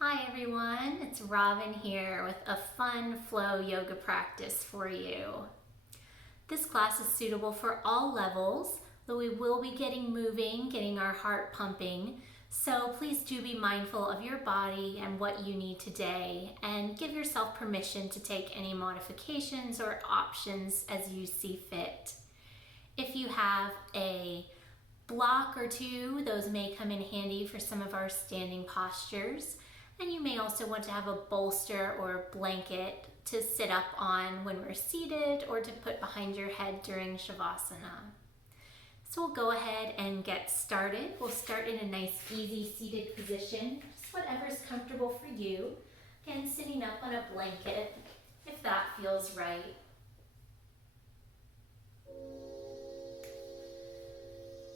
Hi everyone, it's Robin here with a fun flow yoga practice for you. This class is suitable for all levels, though we will be getting moving, getting our heart pumping. So please do be mindful of your body and what you need today, and give yourself permission to take any modifications or options as you see fit. If you have a block or two, those may come in handy for some of our standing postures. And you may also want to have a bolster or blanket to sit up on when we're seated or to put behind your head during Shavasana. So we'll go ahead and get started. We'll start in a nice easy seated position, just whatever's comfortable for you. Again, sitting up on a blanket if that feels right.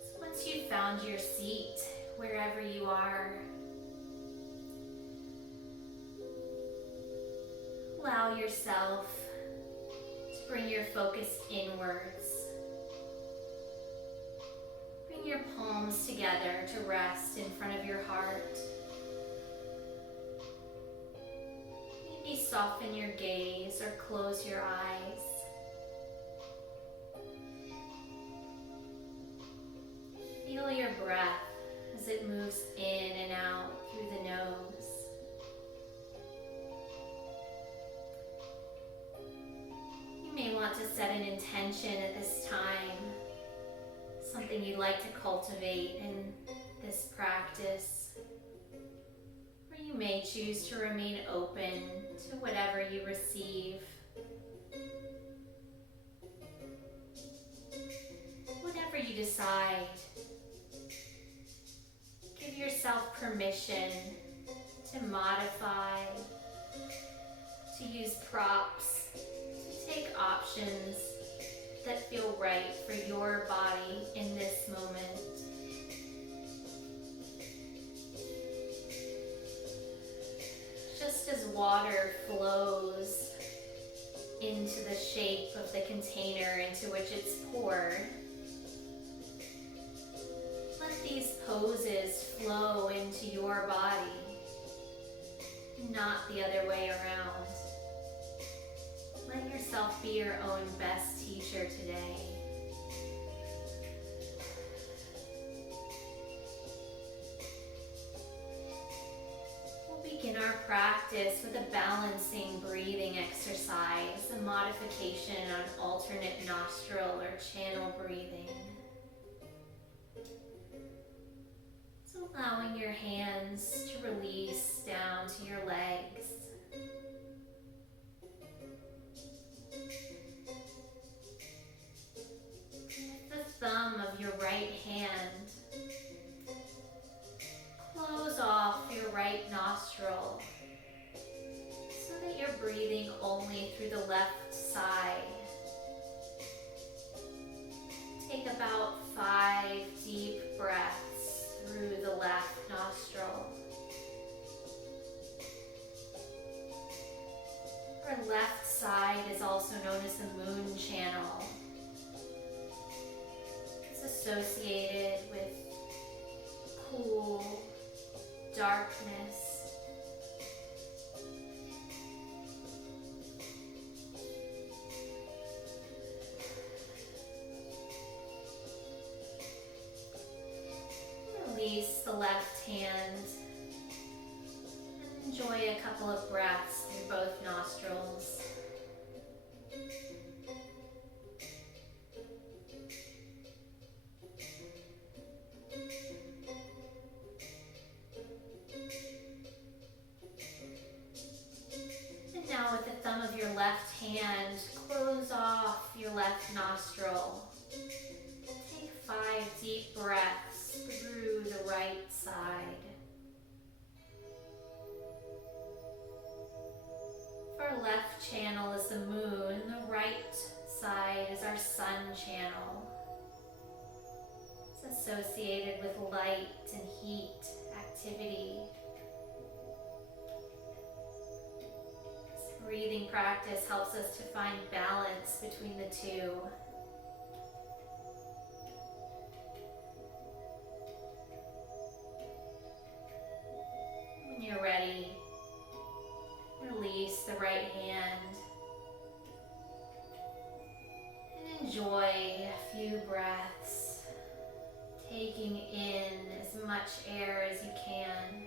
So once you've found your seat, wherever you are, allow yourself to bring your focus inwards. Bring your palms together to rest in front of your heart. Maybe soften your gaze or close your eyes. Feel your breath as it moves in and out through the nose. You may want to set an intention at this time, something you'd like to cultivate in this practice, or you may choose to remain open to whatever you receive. Whatever you decide, give yourself permission to modify, to use props, take options that feel right for your body in this moment. Just as water flows into the shape of the container into which it's poured, let these poses flow into your body, not the other way around. Let yourself be your own best teacher today. We'll begin our practice with a balancing breathing exercise, a modification on alternate nostril or channel breathing. So allowing your hands to release down to your legs. Thumb of your right hand, close off your right nostril so that you're breathing only through the left side. Take about 5 deep breaths through the left nostril. Our left side is also known as the moon channel. Associated with cool, darkness. Release the left hand and enjoy a couple of breaths through both nostrils. Now with the thumb of your left hand, close off your left nostril. Take 5 deep breaths through the right side. Our left channel is the moon, the right side is our sun channel. It's associated with light and heat, activity. Breathing practice helps us to find balance between the two. When you're ready, Enjoy a few breaths, taking in as much air as you can.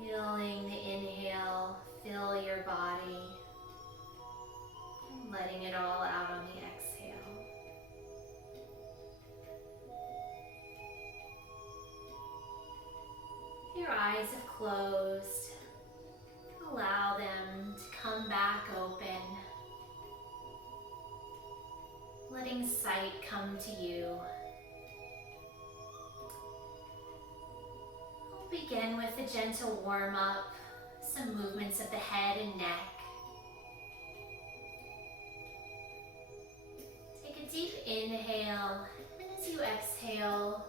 Feeling the inhale fill your body, and letting it all out on the exhale. If your eyes have closed, allow them to come back open, letting sight come to you. We'll begin with a gentle warm-up, some movements of the head and neck. Take a deep inhale, and as you exhale,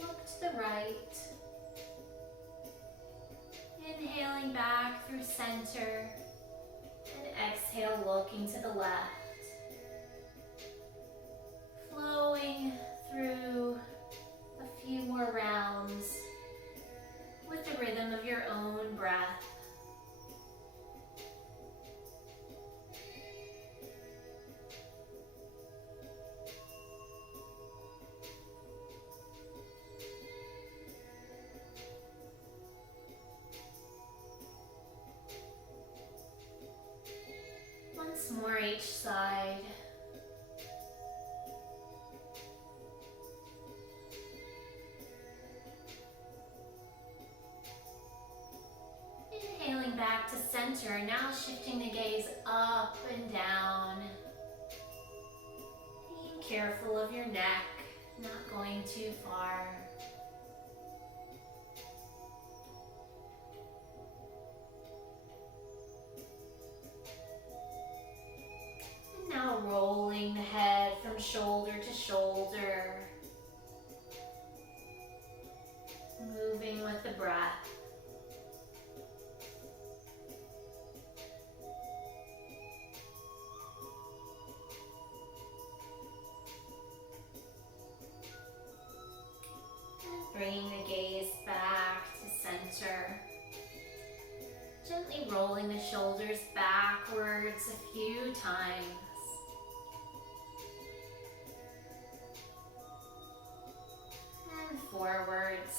look to the right. Inhaling back through center, and exhale looking to the left. Flowing through a few more rounds with the rhythm of your own breath. Once more each side. Inhaling back to center, now shifting the gaze up and down. Being careful of your neck, not going too far. Now rolling the head from shoulder to shoulder, moving with the breath. And bringing the gaze back to center. Gently rolling the shoulders backwards a few times. And forwards.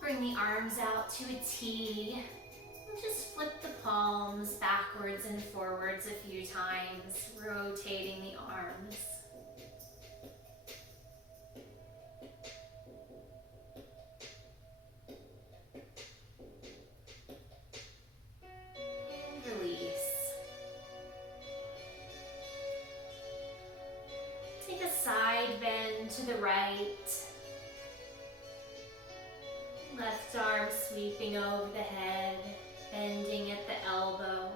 Bring the arms out to a T. And just flip the palms backwards and forwards a few times, rotating the arms. And release. Take a side bend to the right. Left arm sweeping over the head, bending at the elbow.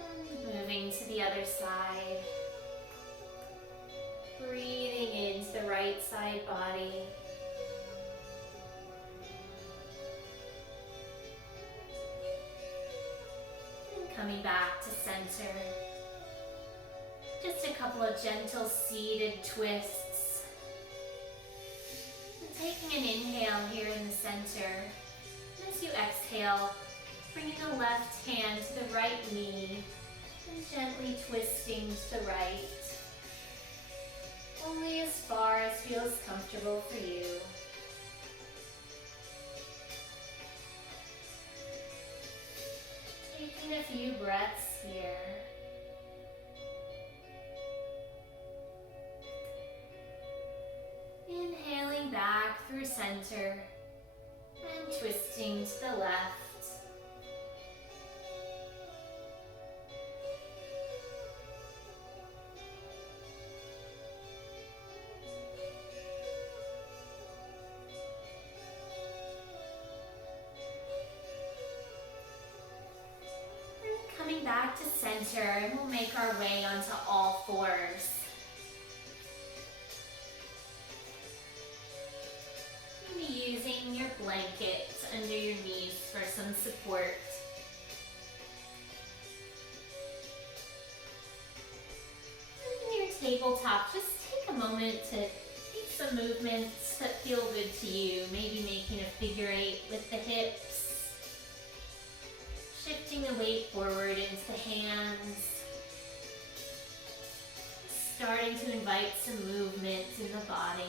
And moving to the other side. Breathing into the right side body. And coming back to center. Just a couple of gentle seated twists. Taking an inhale here in the center. And as you exhale, bringing the left hand to the right knee and gently twisting to the right. Only as far as feels comfortable for you. Taking a few breaths here. Inhaling back through center and twisting to the left. And coming back to center, and we'll make our way onto all fours. Using your blanket under your knees for some support. tabletop, just take a moment to take some movements that feel good to you. Maybe making a figure 8 with the hips, shifting the weight forward into the hands, starting to invite some movement in the body.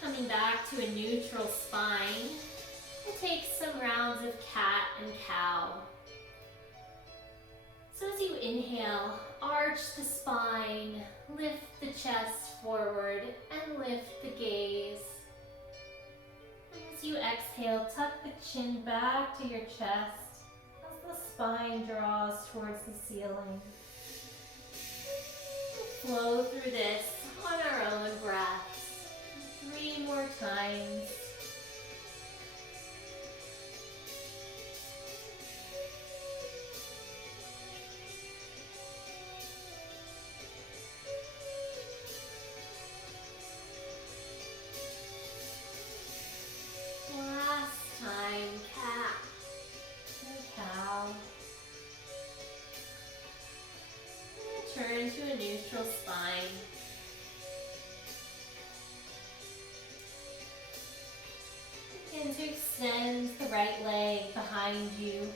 Coming back to a neutral spine, we'll take some rounds of cat and cow. So as you inhale, arch the spine, lift the chest forward, and lift the gaze. And as you exhale, tuck the chin back to your chest as the spine draws towards the ceiling. We'll flow through this on our own breaths. 3 more times. Last time, cat and cow. And return to a neutral spine. Begin to extend the right leg behind you,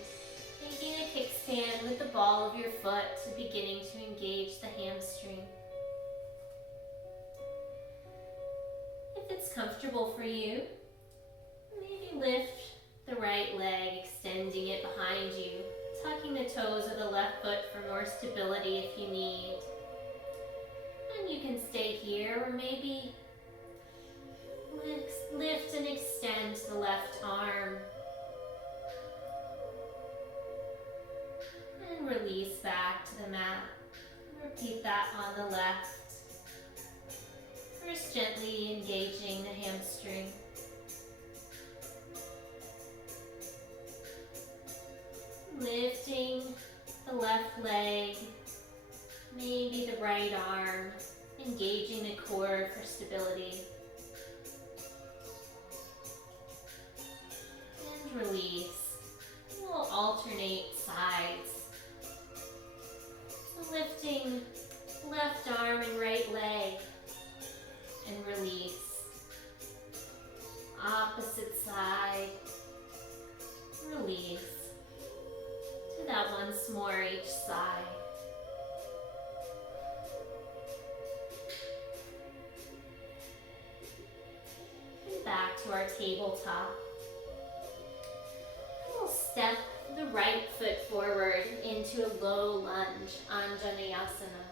making a kickstand with the ball of your foot beginning to engage the hamstring. If it's comfortable for you, maybe lift the right leg, extending it behind you, tucking the toes of the left foot for more stability if you need. And you can stay here, or maybe lift and extend the left arm. And release back to the mat. Repeat that on the left. First, gently engaging the hamstring. Lifting the left leg, maybe the right arm, engaging the core for stability. And release. We'll alternate sides. So lifting left arm and right leg, and release. Opposite side, release. Do that once more each side. And back to our tabletop. We'll step the right foot forward into a low lunge, Anjaneyasana.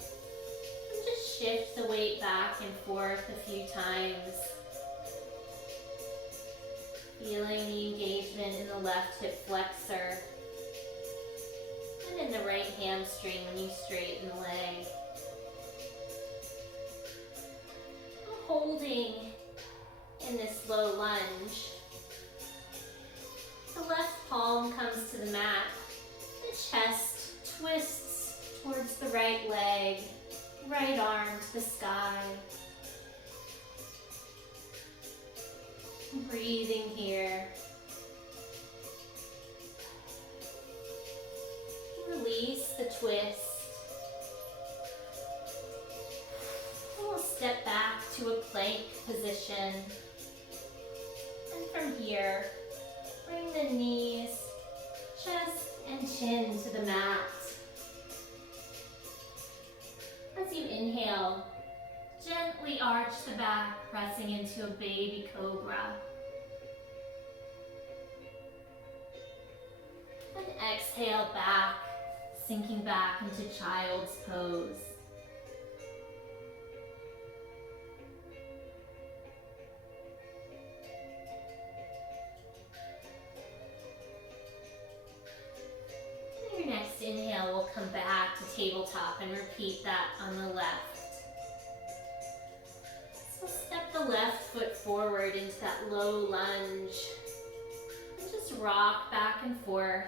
And just shift the weight back and forth a few times. Feeling the engagement in the left hip flexor and in the right hamstring when you straighten the leg. Holding in this low lunge, the left palm comes to the mat, the chest twists towards the right leg, right arm to the sky. Breathing here. Release the twist. We'll step back to a plank position. And from here, bring the knees, chest, and chin to the mat. As you inhale, gently arch the back, pressing into a baby cobra. And exhale back, sinking back into child's pose. And your next inhale will come back to tabletop and repeat that on the left. So step the left foot forward into that low lunge. And just rock back and forth,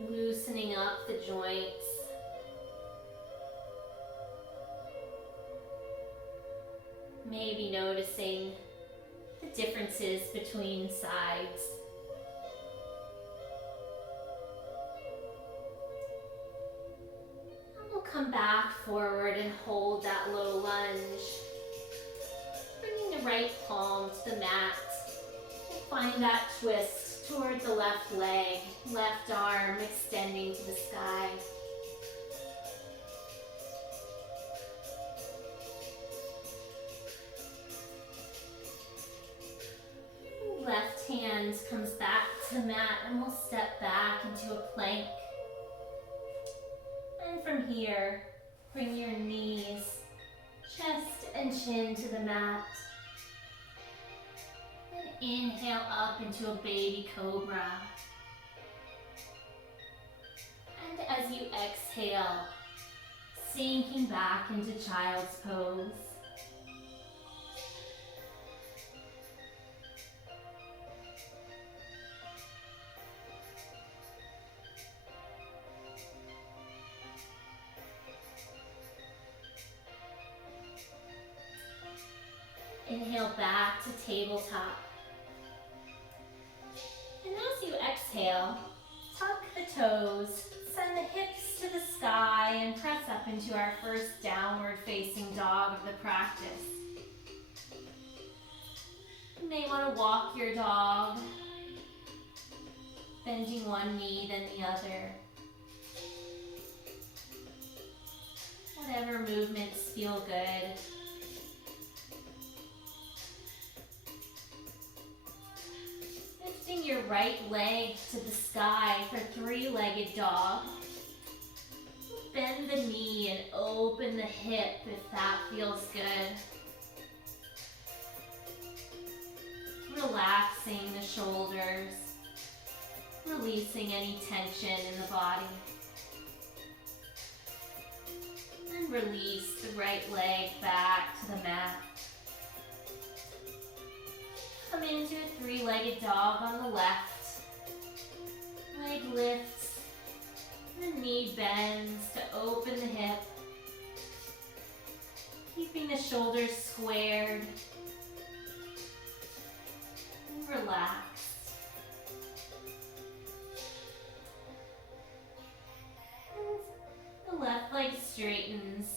loosening up the joints. Maybe noticing the differences between sides. forward and hold that low lunge. Bringing the right palm to the mat. Find that twist toward the left leg, left arm extending to the sky. Left hand comes back to the mat and we'll step back into a plank. And from here, bring your knees, chest and chin to the mat. And inhale up into a baby cobra. And as you exhale, sinking back into child's pose. Inhale back to tabletop. And as you exhale, tuck the toes, send the hips to the sky, and press up into our first downward facing dog of the practice. You may want to walk your dog, bending one knee then the other. Whatever movements feel good. Lifting your right leg to the sky for three-legged dog. Bend the knee and open the hip if that feels good. Relaxing the shoulders, releasing any tension in the body. And release the right leg back to the mat. Come into a three-legged dog on the left. Leg lifts, the knee bends to open the hip. Keeping the shoulders squared and relaxed. And the left leg straightens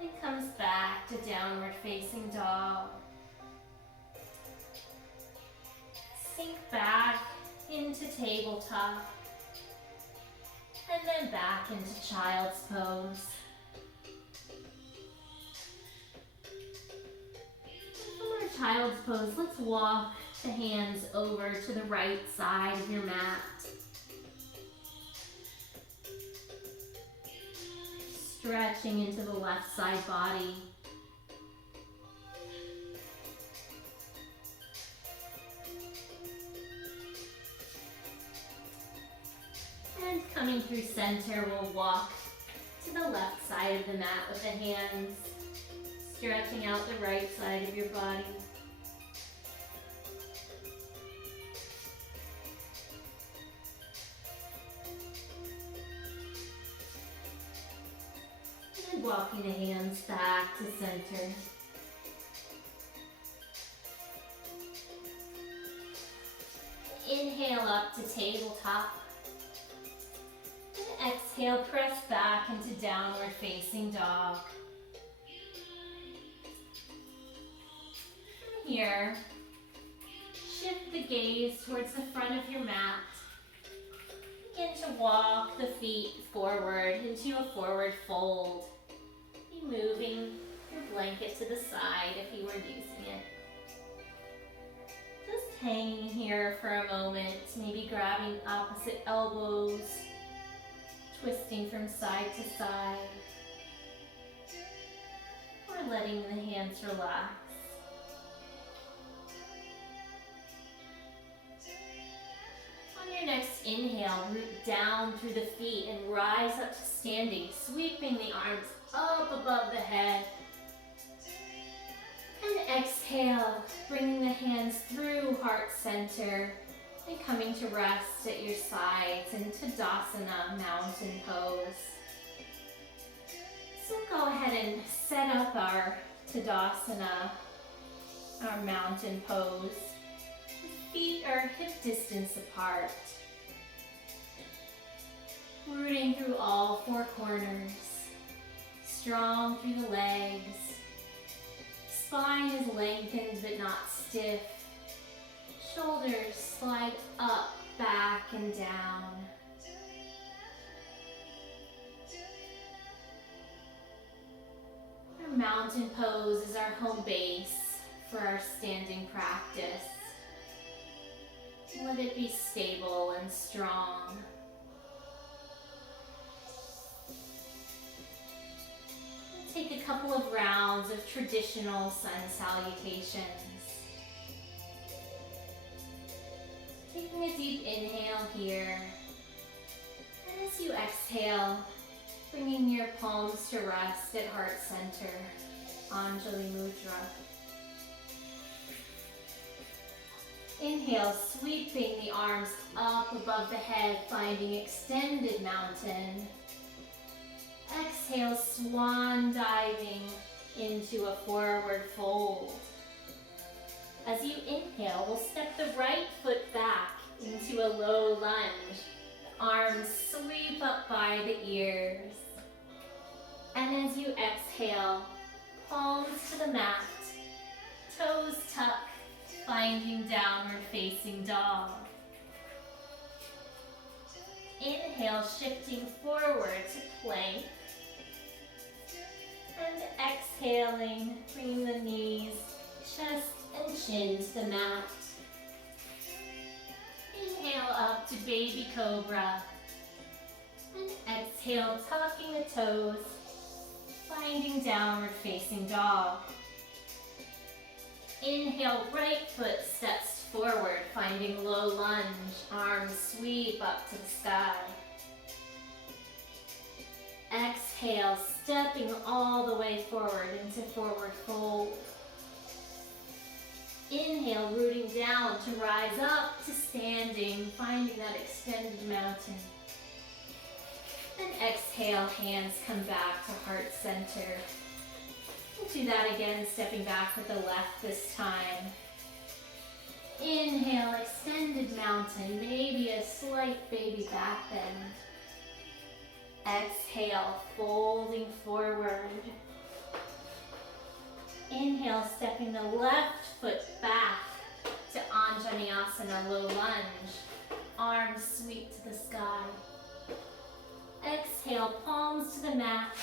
and comes back to downward facing dog. Sink back into tabletop and then back into child's pose. From our child's pose, let's walk the hands over to the right side of your mat. Stretching into the left side body. And coming through center, we'll walk to the left side of the mat with the hands, stretching out the right side of your body. And walking the hands back to center. Inhale up to tabletop. And exhale, press back into downward facing dog. From here, shift the gaze towards the front of your mat. Begin to walk the feet forward into a forward fold. Be moving your blanket to the side if you were using it. Just hanging here for a moment, maybe grabbing opposite elbows, twisting from side to side, or letting the hands relax. On your next inhale, root down through the feet and rise up to standing, sweeping the arms up above the head. And exhale, bringing the hands through heart center and coming to rest at your sides in Tadasana, mountain pose. So go ahead and set up our Tadasana, our mountain pose. Feet are hip distance apart. Rooting through all four corners. strong through the legs. Spine is lengthened but not stiff. Shoulders slide up, back, and down. Our mountain pose is our home base for our standing practice. Let it be stable and strong. Take a couple of rounds of traditional sun salutations. Taking a deep inhale here. And as you exhale, bringing your palms to rest at heart center, Anjali Mudra. Inhale, sweeping the arms up above the head, finding extended mountain. Exhale, swan diving into a forward fold. As you inhale, we'll step the right foot back into a low lunge. The arms sweep up by the ears. And as you exhale, palms to the mat, toes tuck, finding downward facing dog. Inhale, shifting forward to plank. And exhaling, bringing the knees, chest, and chin to the mat. Inhale up to baby cobra. And exhale, tucking the toes, finding downward facing dog. Inhale, right foot steps forward, finding low lunge, arms sweep up to the sky. Exhale, stepping all the way forward into forward fold. Inhale, rooting down to rise up to standing, finding that extended mountain. And exhale, hands come back to heart center. We'll do that again, stepping back with the left this time. Inhale, extended mountain, maybe a slight baby back bend. Exhale, folding forward. Inhale, stepping the left foot back to Anjaneyasana, low lunge. Arms sweep to the sky. Exhale, palms to the mat,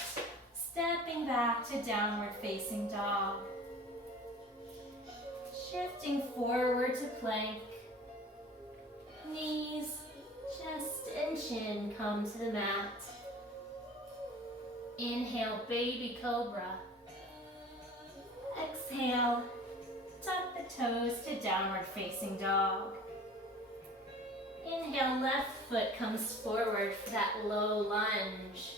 stepping back to downward facing dog. Shifting forward to plank. Knees, chest, and chin come to the mat. Inhale, baby cobra. Exhale, tuck the toes to downward facing dog. Inhale, left foot comes forward for that low lunge.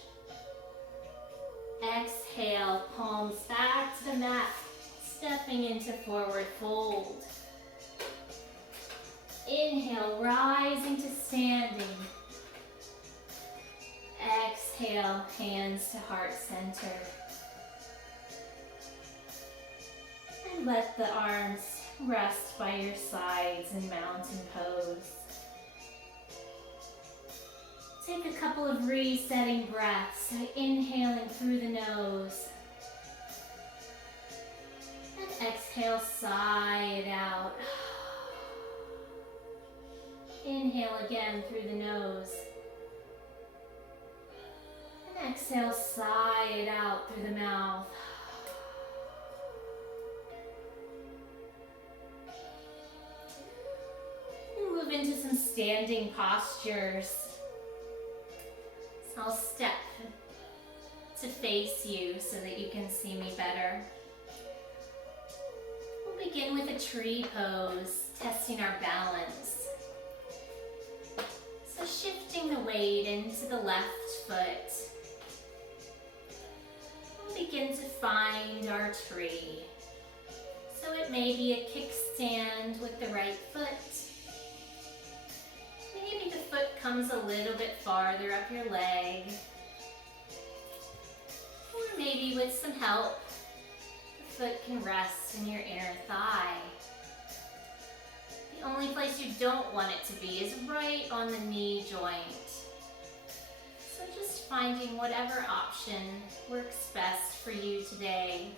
Exhale, palms back to the mat, stepping into forward fold. Inhale, rising to standing. Exhale, hands to heart center. And let the arms rest by your sides in mountain pose. Take a couple of resetting breaths, so inhaling through the nose. And exhale, sigh it out. Inhale again through the nose. And exhale, sigh it out through the mouth. And move into some standing postures. So I'll step to face you so that you can see me better. We'll begin with a tree pose, testing our balance. So shifting the weight into the left foot. We'll begin to find our tree. So it may be a kickstand with the right foot. Maybe the foot comes a little bit farther up your leg. Or maybe with some help, the foot can rest in your inner thigh. The only place you don't want it to be is right on the knee joint. So just finding whatever option works best for you today.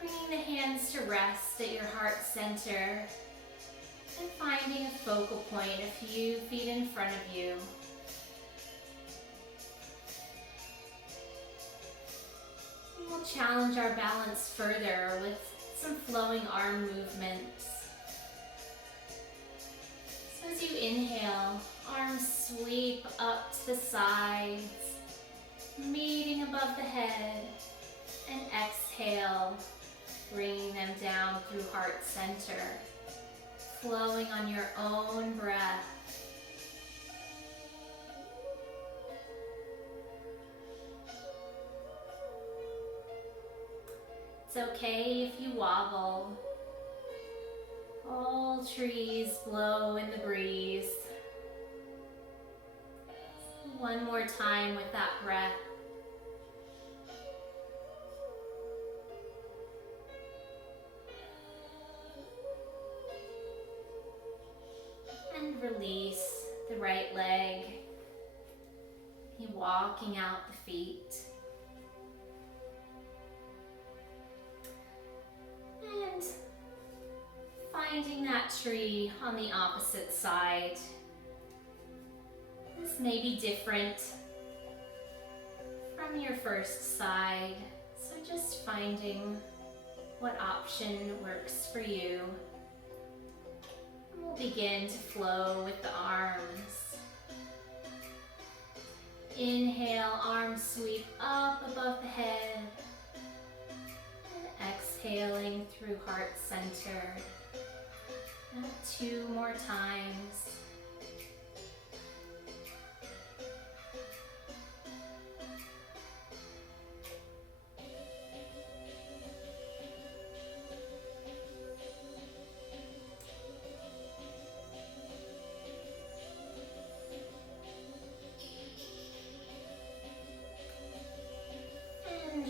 Bringing the hands to rest at your heart center and finding a focal point a few feet in front of you. We'll challenge our balance further with some flowing arm movements. So as you inhale, arms sweep up to the sides, meeting above the head, and exhale, bringing them down through heart center, flowing on your own breath. It's okay if you wobble. All trees blow in the breeze. One more time with that breath. And release the right leg. You're walking out the feet. And finding that tree on the opposite side. This may be different from your first side, so just finding what option works for you. We'll begin to flow with the arms. Inhale, arms sweep up above the head. And exhaling through heart center. And 2 more times.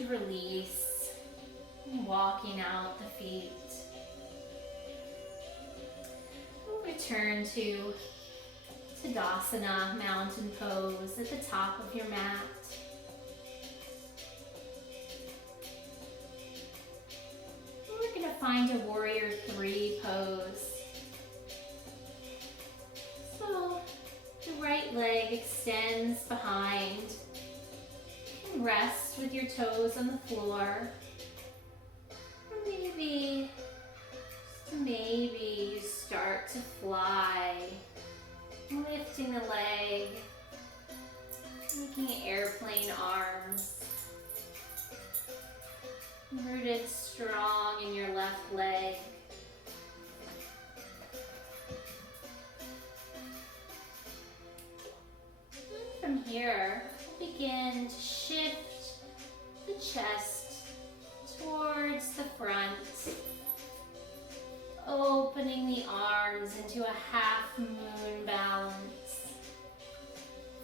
Release, walking out the feet. We'll return to Tadasana, mountain pose at the top of your mat. We're going to find a warrior 3 pose. So the right leg extends behind. Rest with your toes on the floor. Or maybe, just maybe you start to fly, lifting the leg, making airplane arms, rooted strong in your left leg. And from here, begin to shift the chest towards the front, opening the arms into a half moon balance.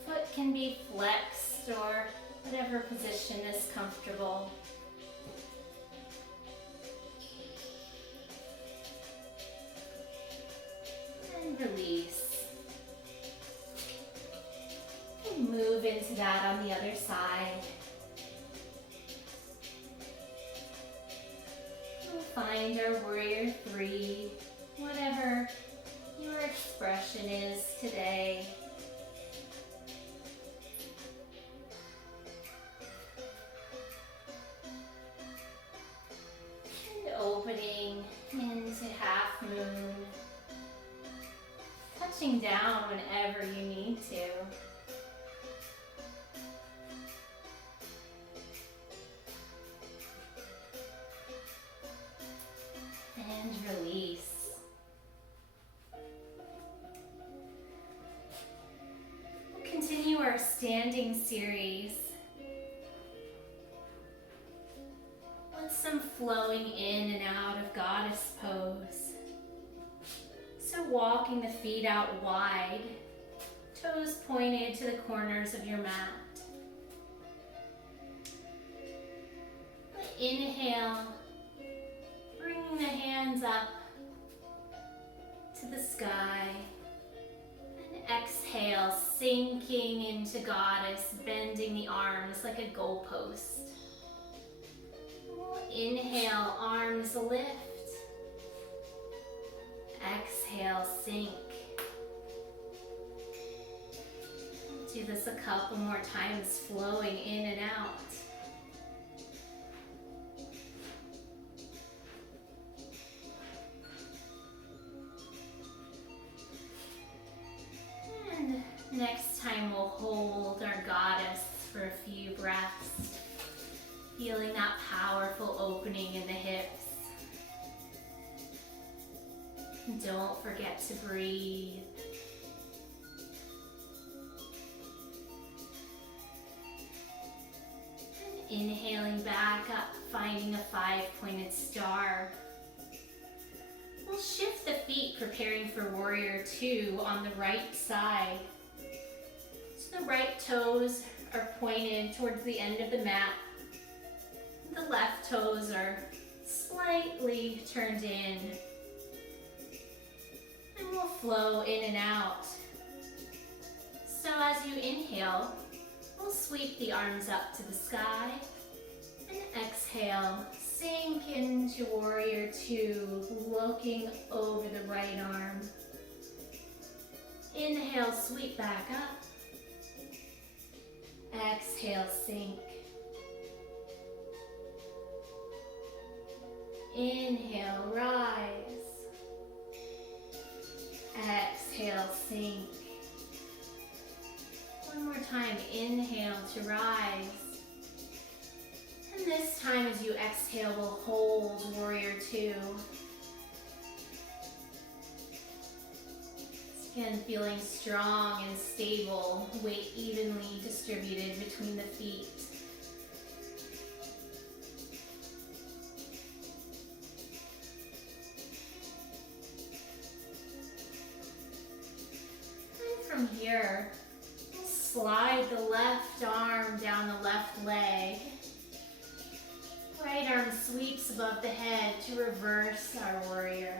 Foot can be flexed or whatever position is comfortable. And release. Move into that on the other side. We'll find our warrior 3, whatever your expression is today. And opening into half moon, touching down whenever you need to. And release. We'll continue our standing series with some flowing in and out of goddess pose. So walking the feet out wide, toes pointed to the corners of your mat. Inhale. Bringing the hands up to the sky, and exhale, sinking into goddess, bending the arms like a goalpost. Inhale, arms lift. Exhale, sink. Do this a couple more times, flowing in and out. And next time we'll hold our goddess for a few breaths, feeling that powerful opening in the hips. Don't forget to breathe. And inhaling back up, finding a 5-pointed star. We'll shift the feet, preparing for warrior 2 on the right side. So the right toes are pointed towards the end of the mat. The left toes are slightly turned in. And we'll flow in and out. So as you inhale, we'll sweep the arms up to the sky. And exhale, sink into warrior 2, looking over the right arm. Inhale, sweep back up. Exhale, sink. Inhale, rise. Exhale, sink. One more time, inhale to rise. And this time as you exhale, we'll hold warrior 2. Again, feeling strong and stable, weight evenly distributed between the feet. From here, we'll slide the left arm down the left leg. Right arm sweeps above the head to reverse our warrior.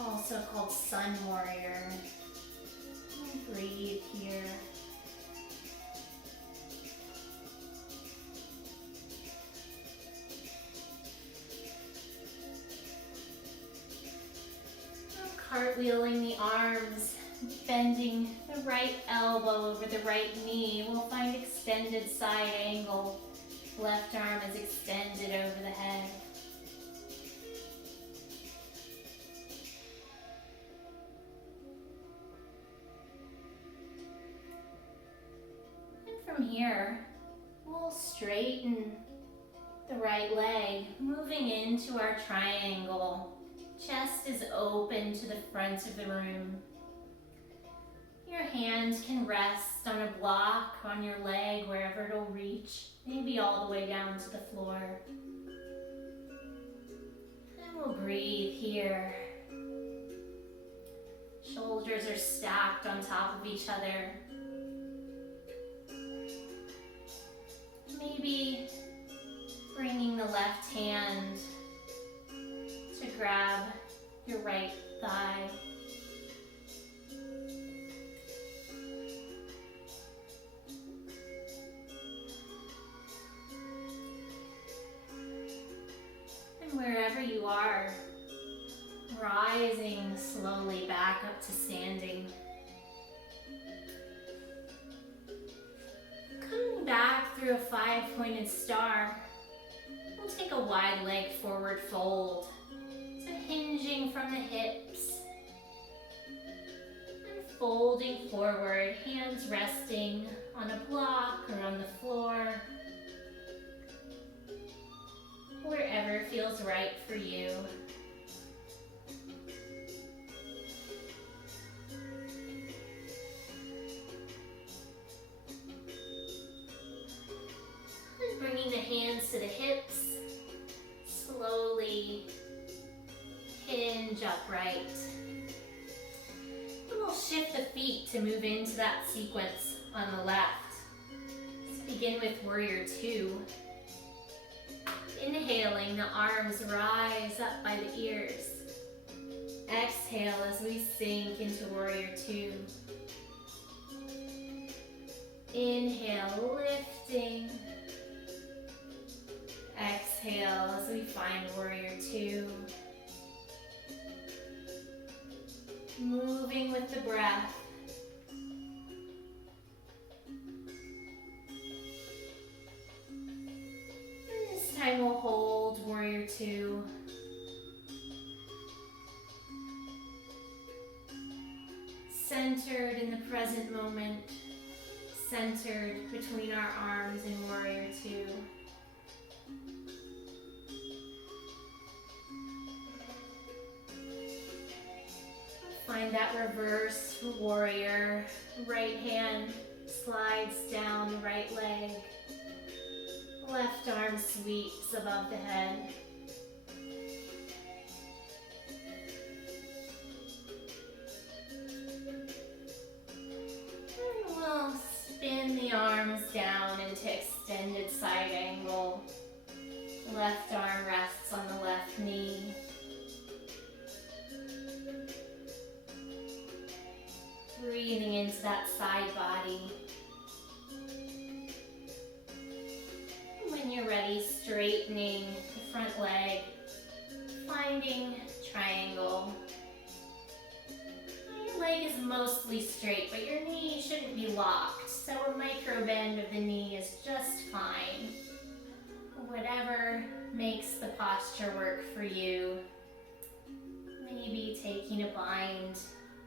Also called sun warrior. And breathe here. Cartwheeling the arms, bending the right elbow over the right knee. We'll find extended side angle. Left arm is extended over the head. And from here, we'll straighten the right leg, moving into our triangle. Chest is open to the front of the room. Your hand can rest on a block, on your leg, wherever it'll reach, maybe all the way down to the floor. And we'll breathe here. Shoulders are stacked on top of each other. Maybe bringing the left hand to grab your right thigh. And wherever you are, rising slowly back up to standing. Coming back through a 5-pointed star, we'll take a wide leg forward fold. Hinging from the hips and folding forward, hands resting on a block or on the floor, wherever feels right for you. And bringing the hands to the hips, slowly hinge upright. And we'll shift the feet to move into that sequence on the left. So begin with warrior 2. Inhaling, the arms rise up by the ears. Exhale as we sink into warrior two. Inhale, lifting. Exhale as we find warrior two. Moving with the breath. And this time we'll hold warrior two. Centered in the present moment. Centered between our arms in warrior two. Find that reverse warrior. Right hand slides down the right leg. Left arm sweeps above the head. And we'll spin the arms down into extended side angle. Left arm rests on the left knee. Breathing into that side body. And when you're ready, straightening the front leg, finding triangle. Your leg is mostly straight, but your knee shouldn't be locked, so a micro bend of the knee is just fine. Whatever makes the posture work for you. Maybe taking a bind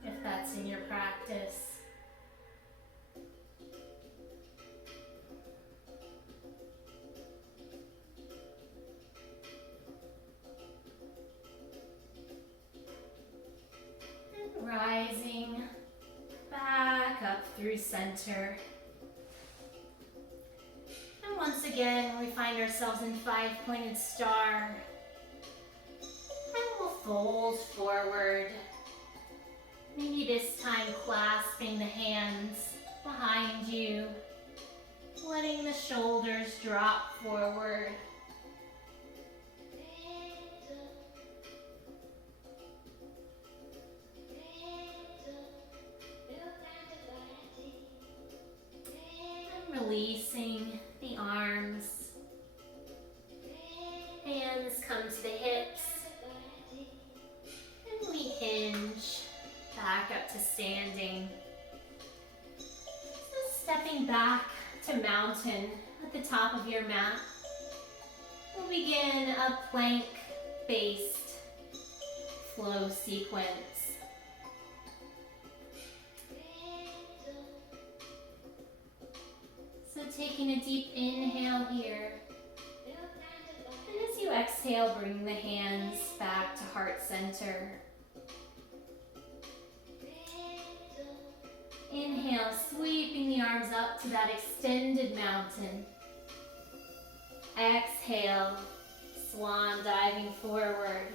if that's in your practice. And rising back up through center. And once again, we find ourselves in five-pointed star. And we'll fold forward. Maybe this time clasping the hands behind you, letting the shoulders drop forward. And releasing the arms. Hands come to the hips. And we hinge. Back up to standing. So stepping back to mountain at the top of your mat. We'll begin a plank-based flow sequence. So taking a deep inhale here. And as you exhale, bring the hands back to heart center. Inhale, sweeping the arms up to that extended mountain. Exhale, swan diving forward.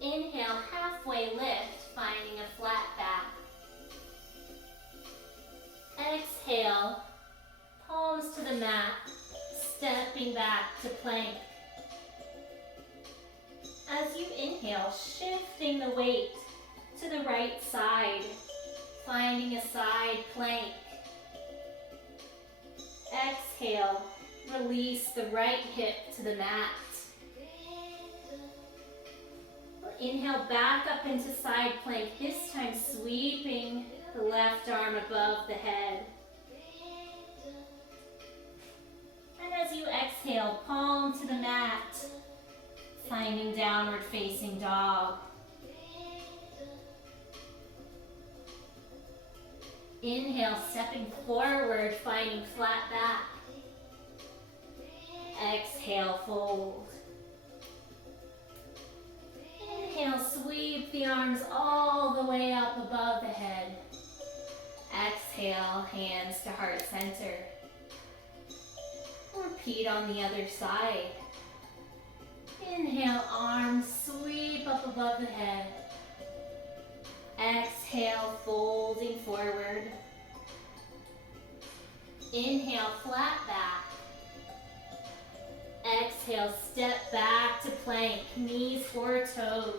Inhale, halfway lift, finding a flat back. Exhale, palms to the mat, stepping back to plank. As you inhale, shifting the weight to the right side, finding a side plank. Exhale, release the right hip to the mat. Inhale back up into side plank, this time sweeping the left arm above the head. And as you exhale, palm to the mat, finding downward facing dog. Inhale, stepping forward, finding flat back. Exhale, fold. Inhale, sweep the arms all the way up above the head. Exhale, hands to heart center. Repeat on the other side. Inhale, arms sweep up above the head. Exhale, folding forward. Inhale, flat back. Exhale. exhale, step back to plank, knees or toes.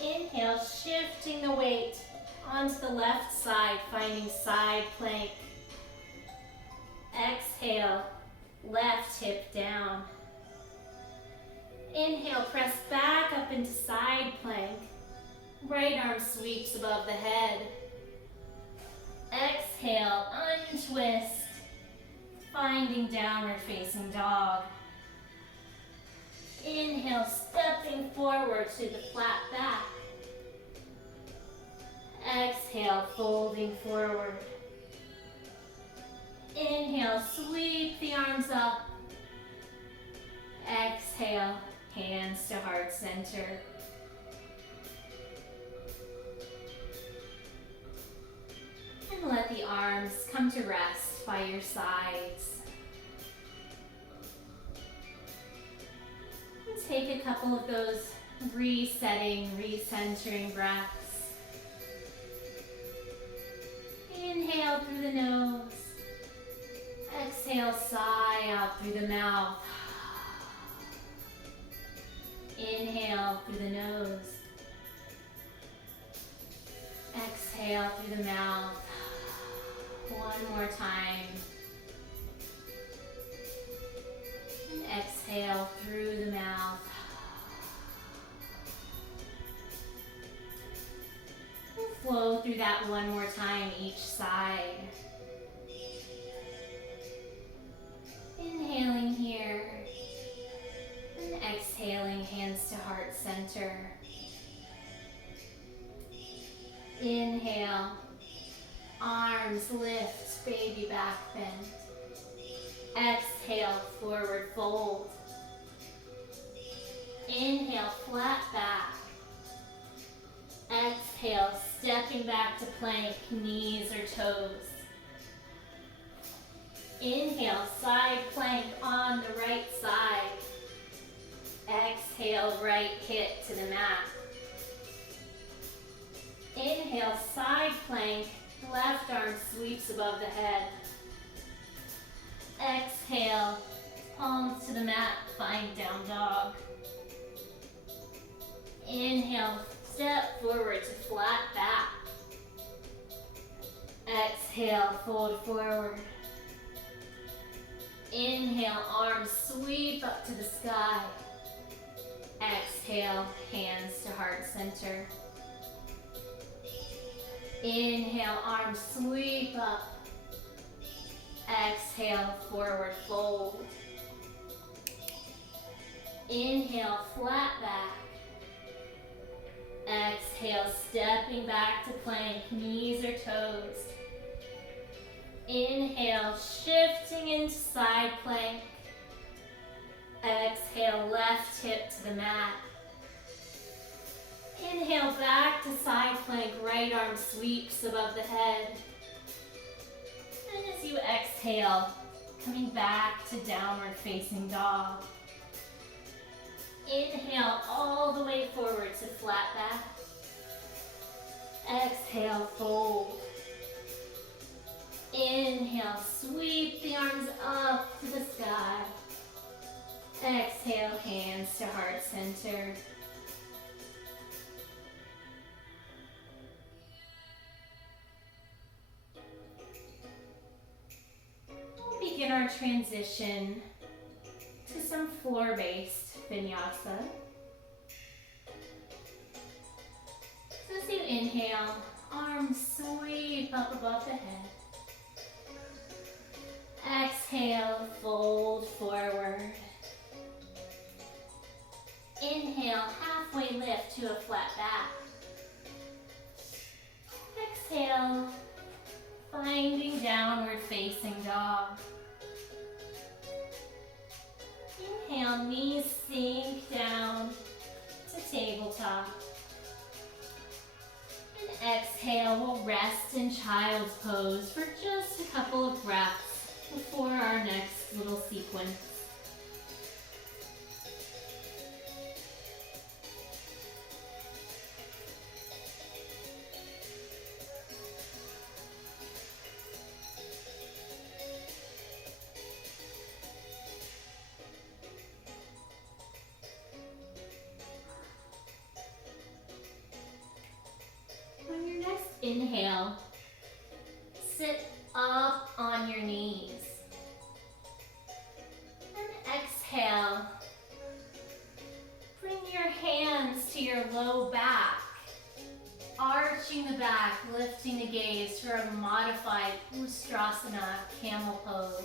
Inhale, shifting the weight onto the left side, finding side plank. Exhale, left hip down. Inhale, press back up into side plank. Right arm sweeps above the head. Exhale, untwist, finding downward facing dog. Inhale, stepping forward to the flat back. Exhale, folding forward. Inhale, sweep the arms up. Exhale, hands to heart center. And let the arms come to rest by your sides. And take a couple of those resetting, recentering breaths. Inhale through the nose. Exhale, sigh out through the mouth. Inhale through the nose. Exhale through the mouth. One more time. And exhale through the mouth. And flow through that one more time each side. Inhaling here. And exhaling, hands to heart center. Inhale, arms lift, baby back bend. Exhale, forward fold. Inhale, flat back. Exhale, stepping back to plank, knees or toes. Inhale, side plank on the right side. Exhale, right hip to the mat. Inhale, side plank, left arm sweeps above the head. Exhale, palms to the mat, find down dog. Inhale, step forward to flat back. Exhale, fold forward. Inhale, arms sweep up to the sky. Exhale, hands to heart center. Inhale, arms sweep up. Exhale, forward fold. Inhale, flat back. Exhale, stepping back to plank, knees or toes. Inhale, shifting into side plank. Exhale, left hip to the mat. Inhale, back to side plank, right arm sweeps above the head. And as you exhale, coming back to downward facing dog. Inhale all the way forward to flat back. Exhale, fold. Inhale, sweep the arms up to the sky. Exhale, hands to heart center. We'll begin our transition to some floor-based vinyasa. So as you inhale, arms sweep up above the head. Exhale, fold forward. Inhale, halfway lift to a flat back. Exhale, finding downward facing dog. Inhale, knees sink down to tabletop. And exhale, we'll rest in child's pose for just a couple of breaths before our next little sequence. Inhale, sit up on your knees. And exhale, bring your hands to your low back, arching the back, lifting the gaze for a modified Ustrasana camel pose.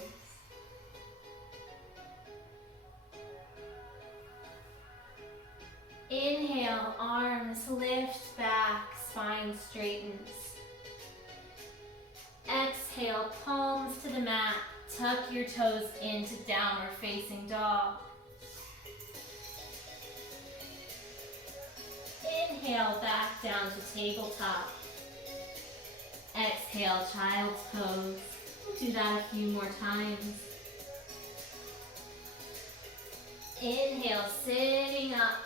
Inhale, arms lift back, spine straightens. Exhale, palms to the mat, tuck your toes into downward facing dog. Inhale, back down to tabletop. Exhale, child's pose. We'll do that a few more times. Inhale, sitting up,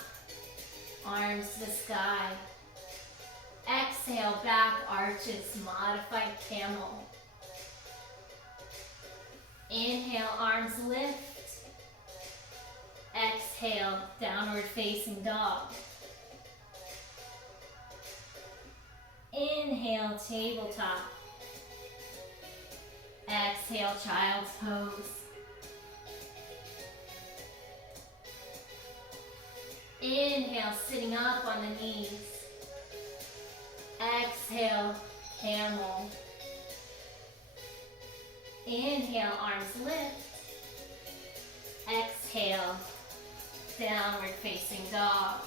arms to the sky. Exhale, back arches, modified camel. Inhale, arms lift. Exhale, downward facing dog. Inhale, tabletop. Exhale, child's pose. Inhale, sitting up on the knees. Exhale, camel. Inhale, arms lift. Exhale, downward facing dog.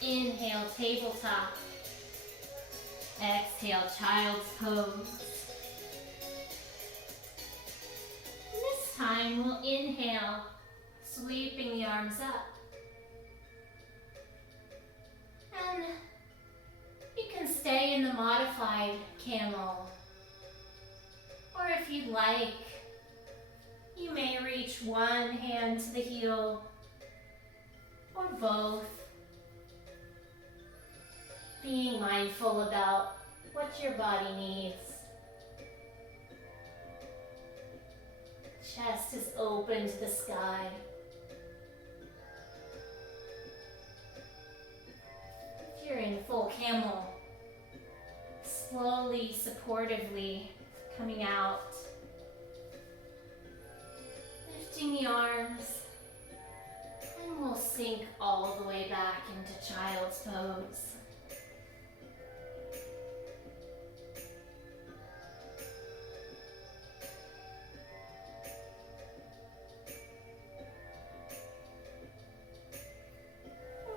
Inhale, tabletop. Exhale, child's pose. This time we'll inhale, sweeping the arms up. And you can stay in the modified camel. Or if you'd like, you may reach one hand to the heel or both. Being mindful about what your body needs. Chest is open to the sky. If you're in full camel, slowly, supportively coming out. Lifting the arms, and we'll sink all the way back into child's pose.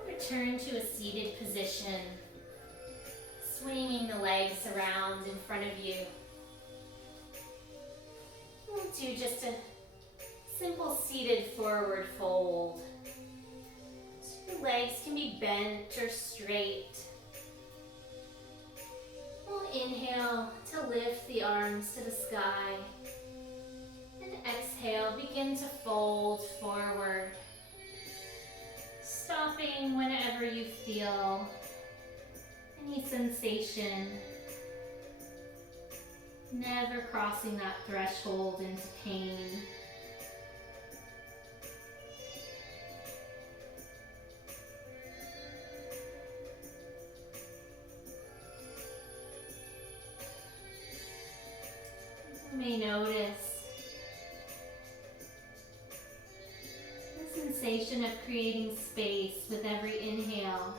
Return to a seated position, swinging the legs around in front of you. We'll do just a simple seated forward fold. So your legs can be bent or straight. We'll inhale to lift the arms to the sky. And exhale, begin to fold forward. Stopping whenever you feel any sensation, never crossing that threshold into pain. You may notice sensation of creating space with every inhale,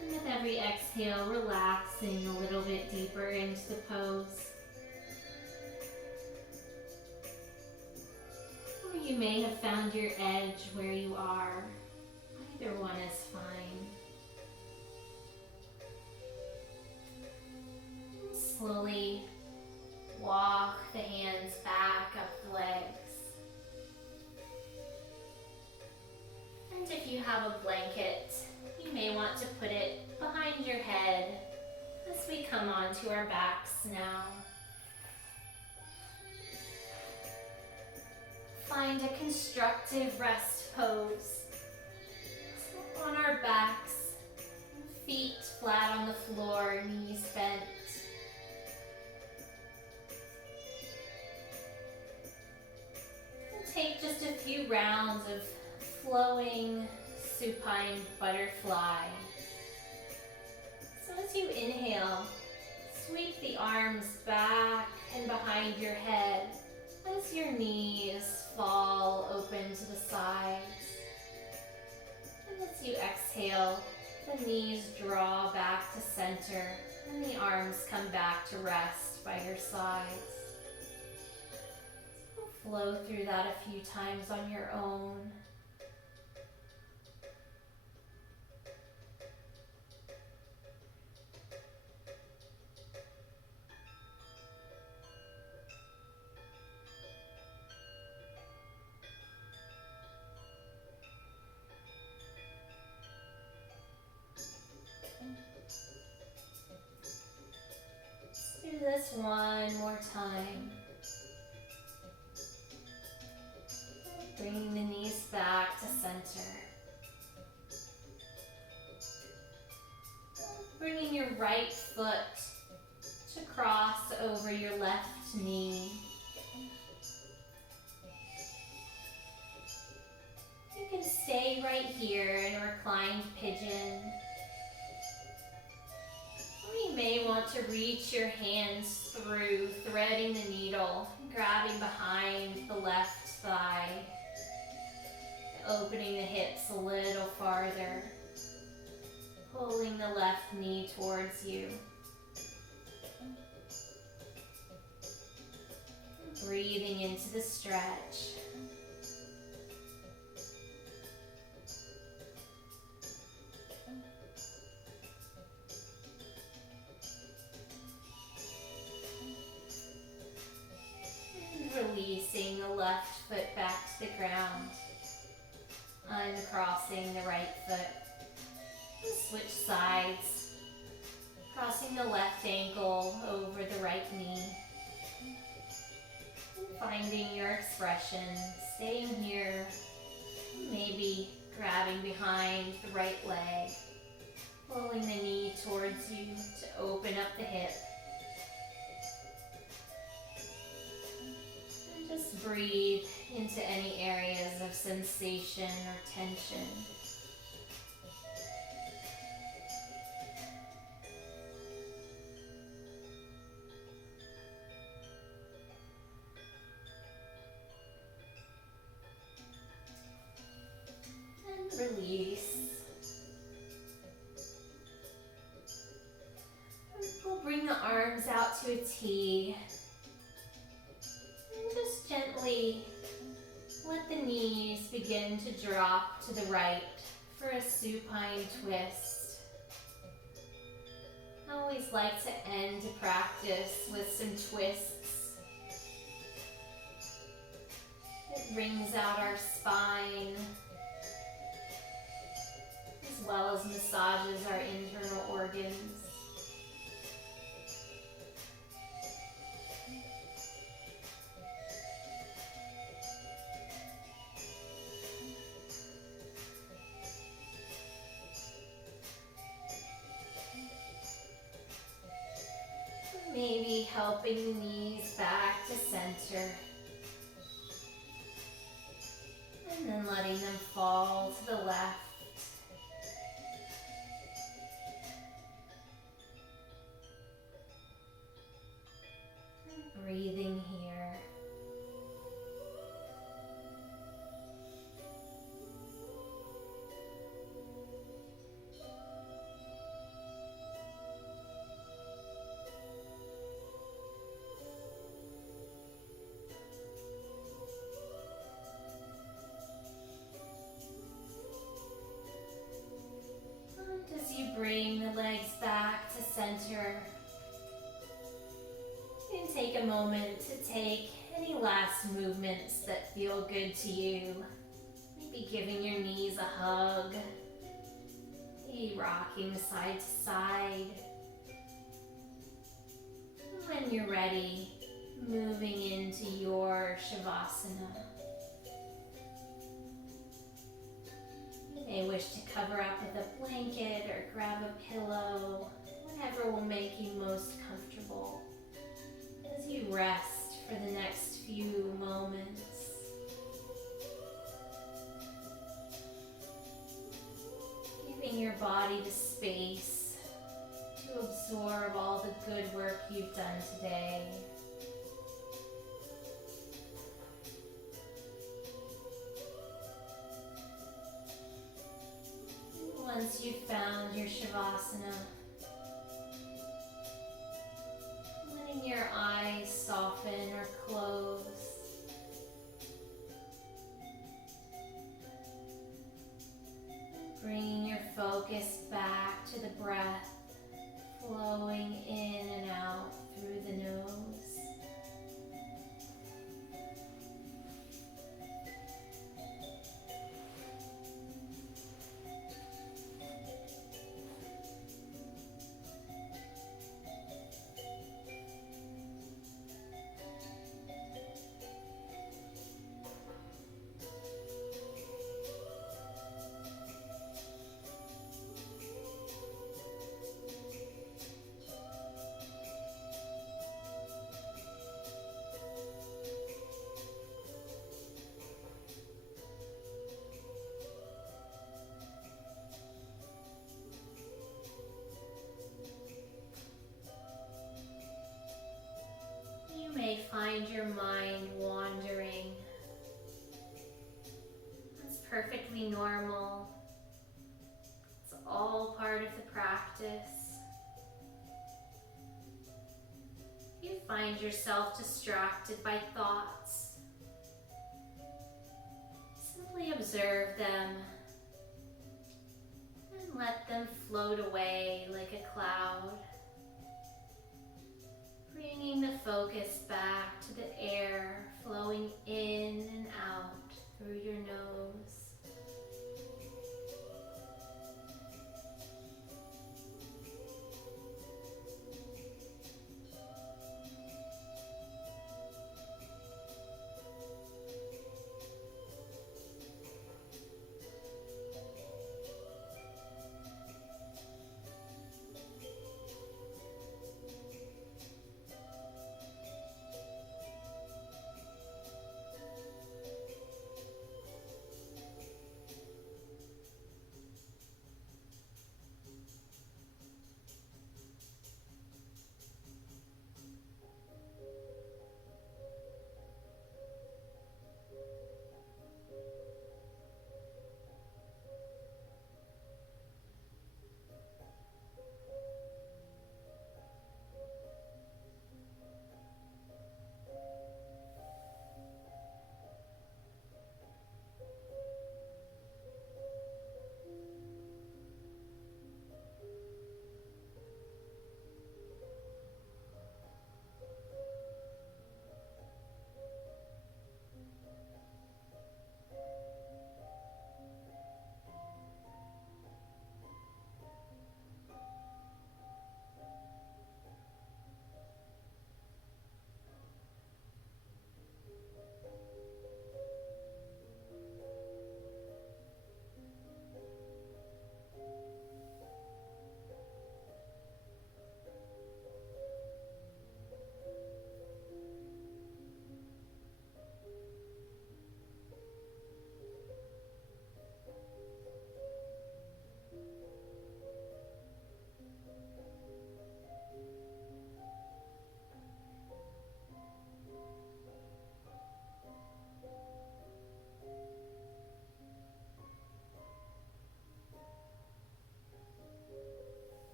and with every exhale relaxing a little bit deeper into the pose. Or you may have found your edge where you are. Either one is fine. And slowly walk the hands back up the legs. And if you have a blanket, you may want to put it behind your head as we come onto our backs now. Find a constructive rest pose. So on our backs, feet flat on the floor, knees bent. And take just a few rounds of flowing, supine butterfly. So as you inhale, sweep the arms back and behind your head as your knees fall open to the sides. And as you exhale, the knees draw back to center and the arms come back to rest by your sides. Flow through that a few times on your own. Let's do this one more time. Bringing the knees back to center. Bringing your right foot to cross over your left knee. You can stay right here in a reclined pigeon. Or you may want to reach your hands through, threading the needle, grabbing behind the left thigh, opening the hips a little farther, pulling the left knee towards you. Breathing into the stretch. And releasing the left foot back to the ground. Uncrossing the right foot. Switch sides. Crossing the left ankle over the right knee. Finding your expression, staying here, maybe grabbing behind the right leg, pulling the knee towards you to open up the hip. And just breathe into any areas of sensation or tension. Release. We'll bring the arms out to a T. And just gently let the knees begin to drop to the right for a supine twist. I always like to end a practice with some twists. It wrings out our spine, as well as massages our internal organs. Maybe helping the knees back to center. And then letting them fall to the left. Breathing here. And as you bring the legs back to center, you can take a moment to take any last movements that feel good to you. Maybe giving your knees a hug, maybe rocking side to side. When you're ready, moving into your Shavasana. You may wish to cover up with a blanket or grab a pillow, whatever will make you most comfortable as you rest for the next few moments. body the space to absorb all the good work you've done today. Once you've found your Shavasana, letting your eyes soften or close. Bringing your focus back to the breath, flowing in and out through the nose. You may find your mind wandering. That's perfectly normal. It's all part of the practice. You find yourself distracted by thoughts. Simply observe them and let them float away like a cloud. Bringing the focus back to the air flowing in and out through your nose.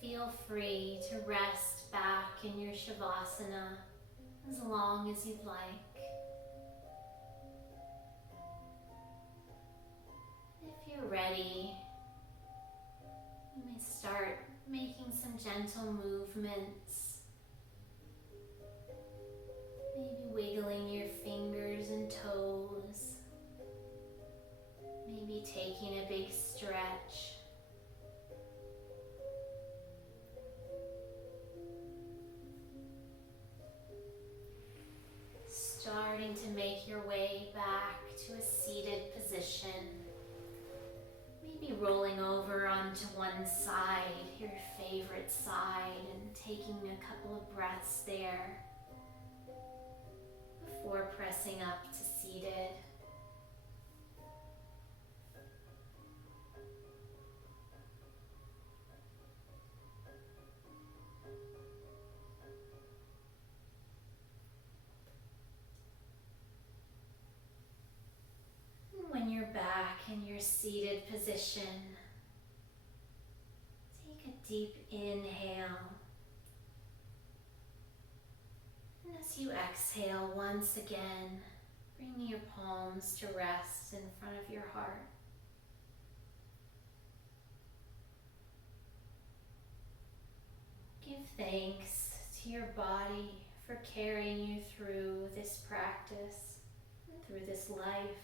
Feel free to rest back in your Shavasana as long as you'd like. If you're ready, you may start making some gentle movements. Maybe wiggling your fingers and toes. Maybe taking a big stretch. starting to make your way back to a seated position. Maybe rolling over onto one side, your favorite side, and taking a couple of breaths there before pressing up to seated. When you're back in your seated position, take a deep inhale. And as you exhale once again, bring your palms to rest in front of your heart. Give thanks to your body for carrying you through this practice, through this life.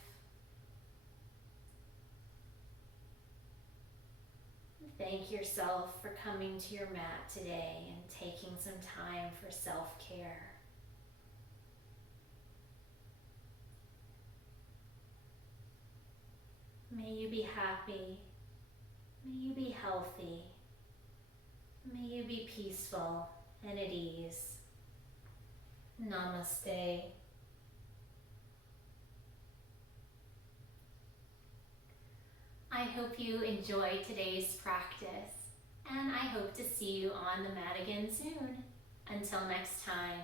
Thank yourself for coming to your mat today and taking some time for self-care. May you be happy. May you be healthy. May you be peaceful and at ease. Namaste. I hope you enjoyed today's practice, and I hope to see you on the mat again soon. Until next time.